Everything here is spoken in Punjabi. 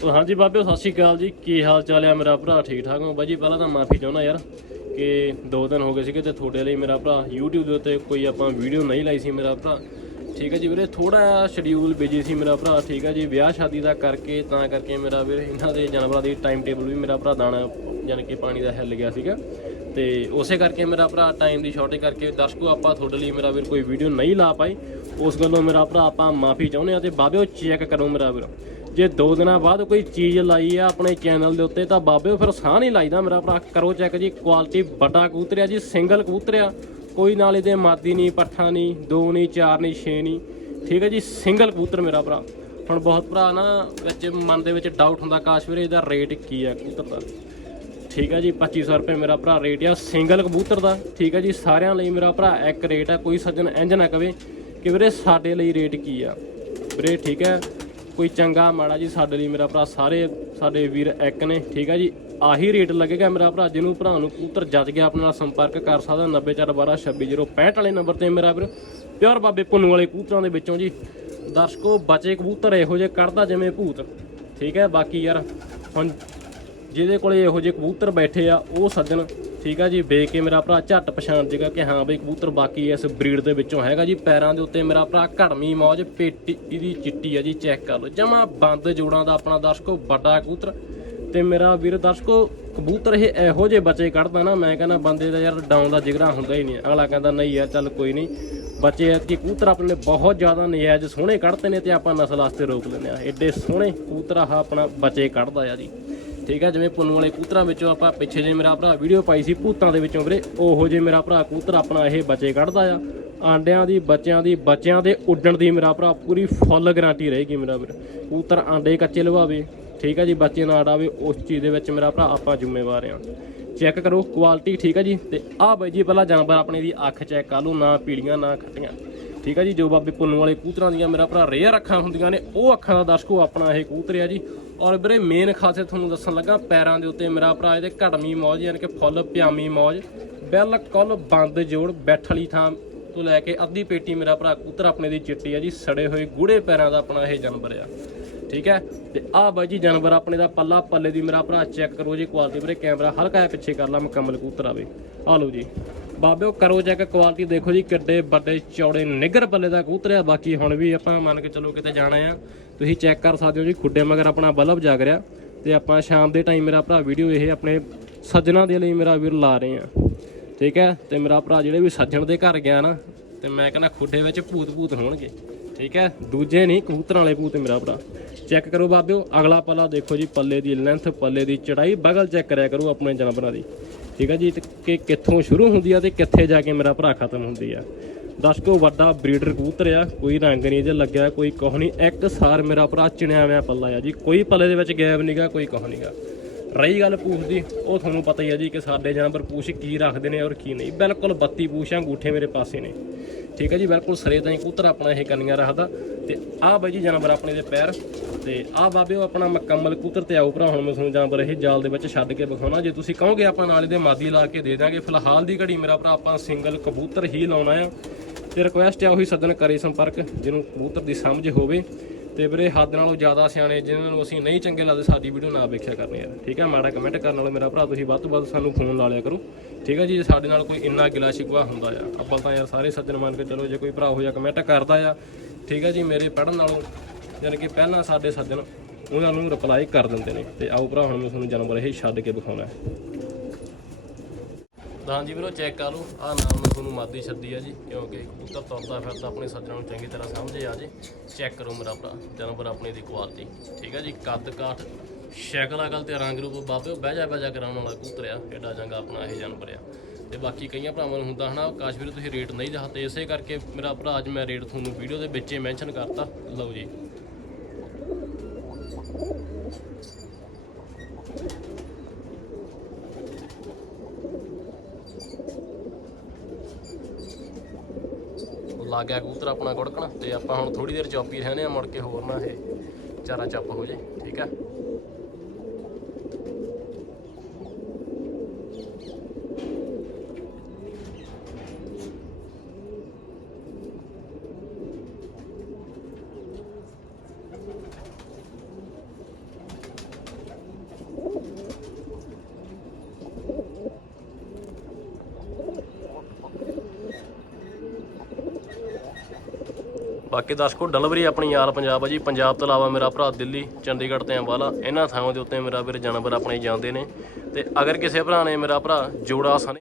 ਤੋ ਹਾਂਜੀ ਬਾਬਿਓ, ਸਤਿ ਸ਼੍ਰੀ ਅਕਾਲ ਜੀ। ਕੀ ਹਾਲ ਚਾਲ ਹੈ ਮੇਰਾ ਭਰਾ? ਠੀਕ ਠਾਕ ਹੋ? ਬਾਈ ਜੀ, ਪਹਿਲਾਂ ਤਾਂ ਮਾਫੀ ਚਾਹੁੰਦਾ ਯਾਰ ਕਿ ਦੋ ਦਿਨ ਹੋ ਗਏ ਸੀਗੇ ਤੇ ਤੁਹਾਡੇ ਲਈ ਮੇਰਾ ਭਰਾ YouTube ਦੇ ਉੱਤੇ ਕੋਈ ਆਪਾਂ ਵੀਡੀਓ ਨਹੀਂ ਲਾਈ ਸੀ ਮੇਰਾ ਭਰਾ। ਠੀਕ ਹੈ ਜੀ ਵੀਰੇ ਥੋੜਾ ਸ਼ਡਿਊਲ ਬਿਜ਼ੀ ਸੀ ਮੇਰਾ ਭਰਾ, ਠੀਕ ਹੈ ਜੀ। ਵਿਆਹ ਸ਼ਾਦੀ ਦਾ ਕਰਕੇ, ਤਾਂ ਕਰਕੇ ਮੇਰਾ ਵੀਰੇ ਇਹਨਾਂ ਦੇ ਜਾਨਵਰਾਂ ਦੀ ਟਾਈਮ ਟੇਬਲ ਵੀ ਮੇਰਾ ਭਰਾ ਦਾਣਾ, ਯਾਨੀ ਕਿ ਪਾਣੀ ਦਾ ਹਿੱਲ ਗਿਆ ਸੀਗਾ। ਤੇ ਉਸੇ ਕਰਕੇ ਮੇਰਾ ਭਰਾ ਟਾਈਮ ਦੀ ਸ਼ਾਰਟੇਜ ਕਰਕੇ ਦਰਸ਼ਕੋ ਆਪਾਂ ਤੁਹਾਡੇ ਲਈ ਮੇਰਾ ਵੀਰ ਕੋਈ ਵੀਡੀਓ ਨਹੀਂ ਲਾ ਪਾਈ ਉਸ ਗੱਲੋਂ ਮੇਰਾ ਭਰਾ ਆਪਾਂ ਮਾਫੀ ਚਾਹੁੰਦੇ ਆ ਤੇ ਬਾਬਿਓ ਚੈੱਕ ਕਰੋ ਮੇਰਾ ਵੀਰ। ਜੇ ਦੋ ਦਿਨਾਂ ਬਾਅਦ ਕੋਈ ਚੀਜ਼ ਲਾਈ ਆ ਆਪਣੇ ਚੈਨਲ ਦੇ ਉੱਤੇ, ਤਾਂ ਬਾਬੇ ਫਿਰ ਸਾਹ ਨਹੀਂ ਲਾਈਦਾ ਮੇਰਾ ਭਰਾ। ਕਰੋ ਚੈੱਕ ਜੀ ਕੁਆਲਿਟੀ ਵੱਡਾ ਕਬੂਤਰ ਆ ਜੀ ਸਿੰਗਲ ਕਬੂਤਰ ਆ। ਕੋਈ ਨਾਲ ਇਹਦੇ ਮਾਦੀ ਨਹੀਂ, ਪੱਠਾ ਨਹੀਂ, ਦੋ ਨਹੀਂ, ਚਾਰ ਨਹੀਂ, ਛੇ ਨਹੀਂ। ਠੀਕ ਹੈ ਜੀ ਸਿੰਗਲ ਕਬੂਤਰ ਮੇਰਾ ਭਰਾ। ਹੁਣ ਬਹੁਤ ਭਰਾ ਨਾ, ਵਿੱਚ ਮਨ ਦੇ ਵਿੱਚ ਡਾਊਟ ਹੁੰਦਾ, ਕਾਸ਼ ਵੀਰੇ ਇਹਦਾ ਰੇਟ ਕੀ ਆ ਕਬੂਤਰ ਦਾ। ਠੀਕ ਹੈ ਜੀ 2500 ਰੁਪਏ ਮੇਰਾ ਭਰਾ ਰੇਟ ਆ ਸਿੰਗਲ ਕਬੂਤਰ ਦਾ। ਠੀਕ ਹੈ ਜੀ, ਸਾਰਿਆਂ ਲਈ ਮੇਰਾ ਭਰਾ ਇੱਕ ਰੇਟ ਆ, ਕੋਈ ਸੱਜਣ ਇੰਜ ਨਾ ਕਵੇ ਕਿ ਵੀਰੇ ਸਾਡੇ ਲਈ ਰੇਟ ਕੀ ਆ। ਵੀਰੇ ਠੀਕ ਹੈ ਕੋਈ ਚੰਗਾ ਮਾੜਾ ਜੀ, ਸਾਡੇ ਲਈ ਮੇਰਾ ਭਰਾ ਸਾਰੇ ਸਾਡੇ ਵੀਰ ਇੱਕ ਨੇ, ਠੀਕ ਹੈ ਜੀ? ਆਹੀ ਰੇਟ ਲੱਗੇਗਾ ਮੇਰਾ ਭਰਾ, ਜਿਹਨੂੰ ਭਰਾ ਨੂੰ ਕਬੂਤਰ ਜੱਜ ਗਿਆ, ਆਪਣੇ ਨਾਲ ਸੰਪਰਕ ਕਰ ਸਕਦਾ 9412266065 ਵਾਲੇ ਨੰਬਰ ਤੇ ਮੇਰਾ ਵੀਰ। ਪਿਓਰ ਬਾਬੇ ਪੁੰਨੂ ਵਾਲੇ ਕਬੂਤਰਾਂ ਦੇ ਵਿੱਚੋਂ ਜੀ, ਦਰਸ਼ਕੋ ਬਚੇ ਕਬੂਤਰ ਇਹੋ ਜਿਹੇ, ਕੱਢਦਾ ਜਿਵੇਂ ਭੂਤ, ਠੀਕ ਹੈ ਬਾਕੀ ਯਾਰ, ਹੁਣ ਜਿਹਦੇ ਕੋਲੇ ਇਹੋ ਜਿਹੇ ਕਬੂਤਰ ਬੈਠੇ ਆ, ਉਹ ਸੱਜਣ ਠੀਕ ਆ ਜੀ, ਵੇਖ ਕੇ ਮੇਰਾ ਭਰਾ ਝੱਟ ਪਛਾਣ ਜੇਗਾ ਕਿ ਹਾਂ ਬਈ ਕਬੂਤਰ ਬਾਕੀ ਇਸ ਬਰੀਡ ਦੇ ਵਿੱਚੋਂ ਹੈਗਾ ਜੀ। ਪੈਰਾਂ ਦੇ ਉੱਤੇ ਮੇਰਾ ਭਰਾ ਘੜਮੀ ਮੌਜ, ਪੇਟੀ ਇਹਦੀ ਚਿੱਟੀ ਆ ਜੀ, ਚੈੱਕ ਕਰ ਲਓ। ਜਮਾ ਬੰਦ ਜੋੜਾਂ ਦਾ ਆਪਣਾ ਦਰਸ਼ਕੋ, ਵੱਡਾ ਕਬੂਤਰ। ਤੇ ਮੇਰਾ ਵੀਰ ਦਰਸ਼ਕੋ, ਕਬੂਤਰ ਇਹ ਇਹੋ ਜਿਹੇ ਬੱਚੇ ਕੱਢਦਾ ਨਾ, ਮੈਂ ਕਹਿੰਦਾ ਬੰਦੇ ਦਾ ਯਾਰ ਡਾਊਨ ਦਾ ਜਿਗਰਾ ਹੁੰਦਾ ਹੀ ਨਹੀਂ। ਅਗਲਾ ਕਹਿੰਦਾ, ਨਹੀਂ ਯਾਰ, ਚੱਲ ਕੋਈ ਨਹੀਂ। ਬੱਚੇ ਐਤਕੀ ਕਬੂਤਰ ਆਪਣੇ ਬਹੁਤ ਜ਼ਿਆਦਾ ਨਜਾਇਜ਼ ਸੋਹਣੇ ਕੱਢਦੇ ਨੇ ਤੇ ਆਪਾਂ ਨਸਲ ਵਾਸਤੇ ਰੋਕ ਲੈਂਦੇ ਆ ਐਡੇ ਸੋਹਣੇ ਕਬੂਤਰ ਆਹ ਆਪਣਾ ਬੱਚੇ ਕੱਢਦਾ ਆ ਜੀ। ਠੀਕ ਆ, ਜਿਵੇਂ ਪੁੰਨੂ ਵਾਲੇ ਕਬੂਤਰਾਂ ਵਿੱਚੋਂ ਆਪਾਂ ਪਿੱਛੇ ਜੇ ਮੇਰਾ ਭਰਾ ਵੀਡੀਓ ਪਾਈ ਸੀ ਭੂਤਾਂ ਦੇ ਵਿੱਚੋਂ ਵੀਰੇ, ਉਹੋ ਜੇ ਮੇਰਾ ਭਰਾ ਕੂਤਰ ਆਪਣਾ ਇਹ ਬੱਚੇ ਕੱਢਦਾ ਆ। ਆਂਡਿਆਂ ਦੀ, ਬੱਚਿਆਂ ਦੀ, ਬੱਚਿਆਂ ਦੇ ਉੱਡਣ ਦੀ ਮੇਰਾ ਭਰਾ ਪੂਰੀ ਫੁੱਲ ਗਾਰੰਟੀ ਰਹੇਗੀ ਮੇਰਾ ਵੀਰ। ਕਬੂਤਰ ਆਂਡੇ ਕੱਚੇ ਲਵਾਵੇ, ਠੀਕ ਆ ਜੀ, ਬੱਚੇ ਨਾ ਅੜਾਵੇ ਉਸ ਚੀਜ਼ ਦੇ ਵਿੱਚ ਮੇਰਾ ਭਰਾ ਆਪਾਂ ਜ਼ਿੰਮੇਵਾਰ ਆ। ਚੈੱਕ ਕਰੋ ਕੁਆਲਿਟੀ ਠੀਕ ਹੈ ਜੀ, ਤੇ ਆਹ ਬਾਈ ਜੀ, ਪਹਿਲਾਂ ਜਾਨਵਰ ਆਪਣੇ ਦੀ ਅੱਖ ਚੈੱਕ ਕਰ ਲਓ, ਨਾ ਪੀੜੀਆਂ ਨਾ ਖੱਟੀਆਂ। ਠੀਕ ਆ ਜੀ, ਜੋ ਬਾਬੇ ਪੁੰਨੂ ਵਾਲੇ ਕਬੂਤਰਾਂ ਦੀਆਂ ਮੇਰਾ ਭਰਾ ਰੇਅਰ ਅੱਖਾਂ ਹੁੰਦੀਆਂ ਨੇ, ਉਹ ਅੱਖਾਂ ਦਾ ਦਰਸ਼ਕੋ ਆਪਣਾ ਇਹ ਕਬੂਤਰ ਆ ਜੀ ਔਰ ਵੀਰੇ ਮੇਨ ਖਾਸੀਅਤ ਤੁਹਾਨੂੰ ਦੱਸਣ ਲੱਗਾ, ਪੈਰਾਂ ਦੇ ਉੱਤੇ ਮੇਰਾ ਭਰਾ, ਇਹਦੇ ਘੜਮੀ ਮੌਜ, ਯਾਨੀ ਕਿ ਫੁੱਲ ਪਿਆਮੀ ਮੌਜ। ਬਿਲਕੁਲ ਬੰਦ ਜੋੜ, ਬੈਠਲੀ ਥਾਂ ਤੋਂ ਲੈ ਕੇ ਅੱਧੀ ਪੇਟੀ ਮੇਰਾ ਭਰਾ ਕਬੂਤਰ ਆਪਣੇ ਦੀ ਚਿੱਟੀ ਆ ਜੀ, ਸੜੇ ਹੋਏ ਗੂੜੇ ਪੈਰਾਂ ਦਾ ਆਪਣਾ ਇਹ ਜਾਨਵਰ ਆ। ਠੀਕ ਹੈ? ਤੇ ਆਹ ਬਾਈ ਜੀ, ਜਾਨਵਰ ਆਪਣੇ ਦਾ ਪੱਲਾ, ਪੱਲੇ ਦੀ ਮੇਰਾ ਭਰਾ ਚੈੱਕ ਕਰੋ ਜੀ ਕੁਆਲਿਟੀ ਵੀਰੇ, ਕੈਮਰਾ ਹਲਕਾ ਜਿਹਾ ਪਿੱਛੇ ਕਰ ਲਾ, ਮੁਕੰਮਲ ਕਬੂਤਰ ਆਵੇ। ਆ ਲਓ ਜੀ। ਬਾਬਿਓ ਕਰੋ ਚੈੱਕ ਕੁਆਲਿਟੀ ਦੇਖੋ ਜੀ ਕਿੱਡੇ ਵੱਡੇ ਚੌੜੇ ਨਿੱਗਰ ਪੱਲੇ ਦਾ ਕਬੂਤਰ ਆ। ਬਾਕੀ ਹੁਣ ਵੀ ਆਪਾਂ ਮੰਨ ਕੇ ਚੱਲੋ ਕਿਤੇ ਜਾਣਾ ਆ, ਤੁਸੀਂ ਚੈੱਕ ਕਰ ਸਕਦੇ ਹੋ ਜੀ ਖੁੱਡੇ ਮਗਰ ਆਪਣਾ ਬਲਬ ਜਾਗ ਰਿਹਾ। ਤੇ ਆਪਾਂ ਸ਼ਾਮ ਦੇ ਟਾਈਮ ਮੇਰਾ ਭਰਾ ਵੀਡੀਓ ਇਹ ਆਪਣੇ ਸੱਜਣਾ ਦੇ ਲਈ ਮੇਰਾ ਵੀਰ ਲਾ ਰਹੇ ਆ। ਠੀਕ ਹੈ? ਤੇ ਮੇਰਾ ਭਰਾ ਜਿਹੜੇ ਵੀ ਸੱਜਣ ਦੇ ਘਰ ਗਿਆ ਨਾ, ਤੇ ਮੈਂ ਕਹਿੰਦਾ ਖੁੱਡੇ ਵਿੱਚ ਭੂਤ ਭੂਤ ਹੋਣਗੇ। ਠੀਕ ਹੈ? ਦੂਜੇ ਨਹੀਂ, ਕਬੂਤਰਾਂ ਵਾਲੇ ਭੂਤ ਮੇਰਾ ਭਰਾ। ਚੈੱਕ ਕਰੋ ਬਾਬਿਓ ਅਗਲਾ ਪੱਲਾ ਦੇਖੋ ਜੀ, ਪੱਲੇ ਦੀ ਲੈਂਥ ਪੱਲੇ ਦੀ ਚੜਾਈ, ਬਗਲ ਚੈੱਕ ਕਰਿਆ ਕਰੋ ਆਪਣੇ ਜਾਨਵਰਾਂ ਦੀ। ਠੀਕ ਹੈ ਜੀ ਕਿ ਕਿੱਥੋਂ ਸ਼ੁਰੂ ਹੁੰਦੀ ਆ ਤੇ ਕਿੱਥੇ ਜਾ ਕੇ ਮੇਰਾ ਭਰਾ ਖਤਮ ਹੁੰਦੀ ਆ। ਦਸ ਦਰਸ਼ਕੋ ਵੱਡਾ ਬਰੀਡਰ ਕਬੂਤਰ ਆ, ਕੋਈ ਰੰਗ ਨਹੀਂ ਜੇ ਲੱਗਿਆ, ਕੋਈ ਕੁਛ ਨਹੀਂ। ਇੱਕ ਸਾਰ ਮੇਰਾ ਭਰਾ ਚਿਣਿਆ ਹੋਇਆ ਪੱਲਾ ਆ ਜੀ, ਕੋਈ ਪੱਲੇ ਦੇ ਵਿੱਚ ਗੈਪ ਨਹੀਂਗਾ ਕੋਈ ਕੁਛ ਨਹੀਂਗਾ ਰਹੀ ਗੱਲ ਪੂਛ ਦੀ, ਉਹ ਤੁਹਾਨੂੰ ਪਤਾ ਹੀ ਹੈ ਜੀ ਕਿ ਸਾਡੇ ਜਾਨਵਰ ਪੂਛ ਕੀ ਰੱਖਦੇ ਨੇ ਔਰ ਕੀ ਨਹੀਂ। ਬਿਲਕੁਲ 32 ਪੂਛਾਂ ਅੰਗੂਠੇ ਮੇਰੇ ਪਾਸੇ ਨੇ। ਠੀਕ ਹੈ ਜੀ, ਬਿਲਕੁਲ ਸਰੇ ਤਾਂ ਹੀ ਕਬੂਤਰ ਆਪਣਾ ਇਹ ਕੰਨੀਆਂ ਰੱਖਦਾ। ਤੇ ਆਹ ਬਾਈ ਜੀ ਜਾਨਵਰ ਆਪਣੇ ਦੇ ਪੈਰ। ਤੇ ਆਹ ਬਾਬੇ ਉਹ ਆਪਣਾ ਮੁਕੰਮਲ ਕਬੂਤਰ ਤੇ ਆਓ ਭਰਾ, ਹੁਣ ਮੈਂ ਤੁਹਾਨੂੰ ਜਾਨਵਰ ਇਹ ਜਾਲ ਦੇ ਵਿੱਚ ਛੱਡ ਕੇ ਵਿਖਾਉਣਾ। ਜੇ ਤੁਸੀਂ ਕਹੋਗੇ ਆਪਾਂ ਨਾਲ ਇਹਦੇ ਮਾਦੀ ਲਾ ਕੇ ਦੇ ਦਾਂਗੇ ਫਿਲਹਾਲ ਦੀ ਘੜੀ ਮੇਰਾ ਭਰਾ ਆਪਾਂ ਸਿੰਗਲ ਕਬੂਤਰ ਹੀ ਲਾਉਣਾ ਆ ਤੇ ਰਿਕੁਐਸਟ ਆ ਉਹੀ ਸੱਜਣ ਕਰੇ ਸੰਪਰਕ, ਜਿਹਨੂੰ ਕਬੂਤਰ ਦੀ ਸਮਝ ਹੋਵੇ। ਤੇ ਵੀਰੇ ਹੱਦ ਨਾਲੋਂ ਜ਼ਿਆਦਾ ਸਿਆਣੇ ਜਿਨ੍ਹਾਂ ਨੂੰ ਅਸੀਂ ਨਹੀਂ ਚੰਗੇ ਲੱਗਦੇ, ਸਾਡੀ ਵੀਡੀਓ ਨਾ ਵੇਖਿਆ ਕਰਨੀ ਯਾਰ ਠੀਕ ਹੈ, ਮਾੜਾ ਕਮੈਂਟ ਕਰਨ ਵਾਲੇ ਮੇਰਾ ਭਰਾ, ਤੁਸੀਂ ਵੱਧ ਤੋਂ ਵੱਧ ਸਾਨੂੰ ਫੋਨ ਲਾ ਲਿਆ ਕਰੋ। ਠੀਕ ਹੈ ਜੀ, ਜੇ ਸਾਡੇ ਨਾਲ ਕੋਈ ਇੰਨਾ ਗਿਲਾ ਸ਼ਿਕਵਾ ਹੁੰਦਾ ਆ, ਆਪਾਂ ਤਾਂ ਯਾਰ ਸਾਰੇ ਸੱਜਣ ਮੰਨ ਕੇ ਚਲੋ, ਜੇ ਕੋਈ ਭਰਾ ਹੋ ਜਾ ਕਮੈਂਟ ਕਰਦਾ ਆ, ਠੀਕ ਹੈ ਜੀ, ਮੇਰੇ ਪੜਨ ਨਾਲੋਂ, ਯਾਨੀ ਕਿ ਪਹਿਲਾਂ ਸਾਡੇ ਸੱਜਣ, ਉਹਨਾਂ ਨੂੰ ਰਿਪਲਾਈ ਕਰ ਦਿੰਦੇ ਨੇ। ਤੇ ਆਓ ਭਰਾ, ਹੁਣ ਮੈਂ ਤੁਹਾਨੂੰ ਜਾਨਵਰ ਇਹ ਛੱਡ ਕੇ ਦਿਖਾਉਣਾ ਹੈ ਤਾਂ ਜੀ ਵੀਰੋ, ਚੈੱਕ ਕਰ ਲਓ। ਆਹ ਨਾਮ ਮੈਂ ਤੁਹਾਨੂੰ ਮਾਦੀ ਛੱਡੀ ਆ ਜੀ, ਕਿਉਂਕਿ ਕਬੂਤਰ ਤੁਰਦਾ ਫਿਰਦਾ ਆਪਣੇ ਸੱਜਣਾਂ ਨੂੰ ਚੰਗੀ ਤਰ੍ਹਾਂ ਸਮਝੇ ਆ ਜੇ। ਚੈੱਕ ਕਰੋ ਮੇਰਾ ਭਰਾ, ਜਾਨਵਰ ਆਪਣੇ ਦੀ ਕੁਆਲਿਟੀ। ਠੀਕ ਆ ਜੀ, ਕੱਦ ਕਾਠ, ਸ਼ਕਲ ਅਕਲ ਤੇ ਰੰਗ ਰੂਪ ਬਾਬੇ ਬਹਿ ਜਾ ਬਹਿ ਜਾ ਕਰਾਉਣ ਵਾਲਾ ਕਬੂਤਰ ਆ ਐਡਾ ਚੰਗਾ ਆਪਣਾ ਇਹ ਜਾਨਵਰ ਆ। ਤੇ ਬਾਕੀ ਕਈਆਂ ਭਰਾਵਾਂ ਨੂੰ ਹੁੰਦਾ ਹਨਾ, ਕਾਸ਼ ਵੀਰੇ ਤੁਸੀਂ ਰੇਟ ਨਹੀਂ ਦੱਸਦੇ ਇਸੇ ਕਰਕੇ ਮੇਰਾ ਭਰਾ ਅੱਜ ਮੈਂ ਰੇਟ ਤੁਹਾਨੂੰ ਵੀਡੀਓ ਦੇ ਵਿੱਚ ਹੀ ਮੈਂਸ਼ਨ ਕਰਤਾ। ਲਓ ਜੀ। ਲੱਗ ਗਿਆ ਕਬੂਤਰ ਆਪਣਾ ਗੁੜਕਣ ਤੇ ਆਪਾਂ ਹੁਣ ਥੋੜੀ ਦੇਰ ਚੌਪੀ ਰਹਿੰਦੇ ਆ ਮੁੜ ਕੇ ਹੋਰ ਨਾ ਇਹ ਚਾਰਾ ਚੱਪ ਹੋ ਜੇ, ਠੀਕ ਆ? ਬਾਕੀ ਦਰਸ਼ਕੋ ਡਲਵਰੀ ਆਪਣੀ ਆਲ ਪੰਜਾਬ ਆ ਜੀ। ਪੰਜਾਬ ਤੋਂ ਇਲਾਵਾ ਮੇਰਾ ਭਰਾ ਦਿੱਲੀ, ਚੰਡੀਗੜ੍ਹ ਤੇ ਅੰਬਾਲਾ, ਇਹਨਾਂ ਥਾਵਾਂ ਦੇ ਉੱਤੇ ਮੇਰਾ ਵੀਰ ਜਾਨਵਰ ਆਪਣੇ ਜਾਂਦੇ ਨੇ। ਤੇ ਅਗਰ ਕਿਸੇ ਭਰਾ ਨੇ ਮੇਰਾ ਭਰਾ ਜੋੜਾ ਸਨ